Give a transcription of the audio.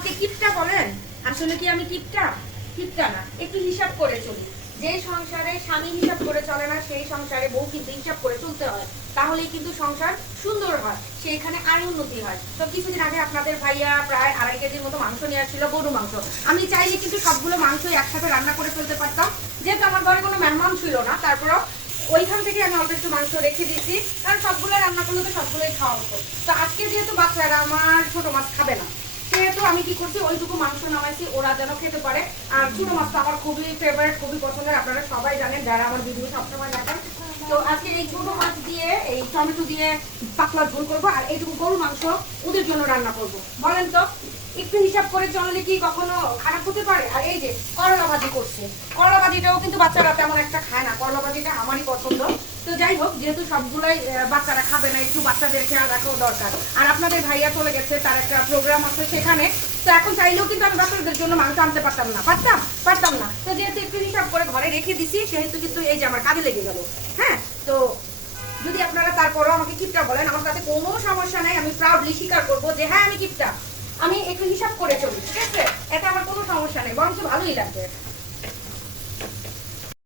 আমাকে কিপটা বলেন? আসলে কি আমি কিপটা? কিপটা না, একটু হিসাব করে চলি। যে সংসারে স্বামী হিসাব করে চলে না, সেই সংসারে বউ কিন্তু হিসাব করে চলতে হয়, তাহলেই কিন্তু সংসার সুন্দর হয়, সেইখানে আয় উন্নতি হয়। তো কিছুদিন আগে আপনাদের ভাইয়া প্রায় 2.5 কেজির মতো মাংস নিয়ে আসছিল, গরু মাংস। আমি চাইলে কিন্তু সবগুলো মাংস একসাথে রান্না করে ফেলতে পারতাম, যেহেতু আমার ঘরে কোনো মেহমান ছিল না। তারপরেও ওইখান থেকে আমি অল্প একটু মাংস রেখে দিয়েছি, কারণ সবগুলো রান্না করলে তো সবগুলোই খাওয়া হতো। তো আজকে যেহেতু বাচ্চারা আমার ছোট মাছ খাবে না, সেহেতু আমি কি করছি, ওইটুকু মাংস নামাইছি ওরা যেন খেতে পারে। আর ছোট মাছ তো আমার খুবই ফেভারিট, খুবই পছন্দের, আপনারা সবাই জানেন যারা আমার ভিডিও সবসময় দেখেন। তো আজকে এই ছোট মাছ দিয়ে এই টমেটো দিয়ে পাতলা ঝোল করবো, আর এইটুকু গরু মাংস ওদের জন্য রান্না করব। বলেন তো, একটু হিসাব করে চললে কি কখনো খারাপ হতে পারে? আর এই যে করলা ভাজি করছে, করলা ভাজিটাও কিন্তু বাচ্চারা তেমন একটা খায় না, করলা ভাজিটা আমারই পছন্দ। তো যাই হোক, যেহেতু সবগুলাই বাচ্চারা খাবে না, একটু বাচ্চাদের খেয়াল রাখাও দরকার। আর আপনাদের ভাইয়া চলে গেছে, তার একটা প্রোগ্রাম আছে সেখানে। তো এখন চাইলেও কিন্তু আমি বাচ্চাদের জন্য মাংস আনতে পারতাম না, পারতাম না। তো যেহেতু একটু হিসাব করে ঘরে রেখে দিছি, সেহেতু কিন্তু এই যে আমার কাজে লেগে গেল। হ্যাঁ, তো যদি আপনারা তারপরও আমাকে কিপটা বলেন, আমার তাতে কোনো সমস্যা নাই। আমি প্রাউডলি স্বীকার করবো যে হ্যাঁ আমি কিপটা, আমি একটু হিসাব করে চলি, ঠিক আছে? এটা আমার কোনো সমস্যা নেই, বরঞ্চ ভালোই লাগবে।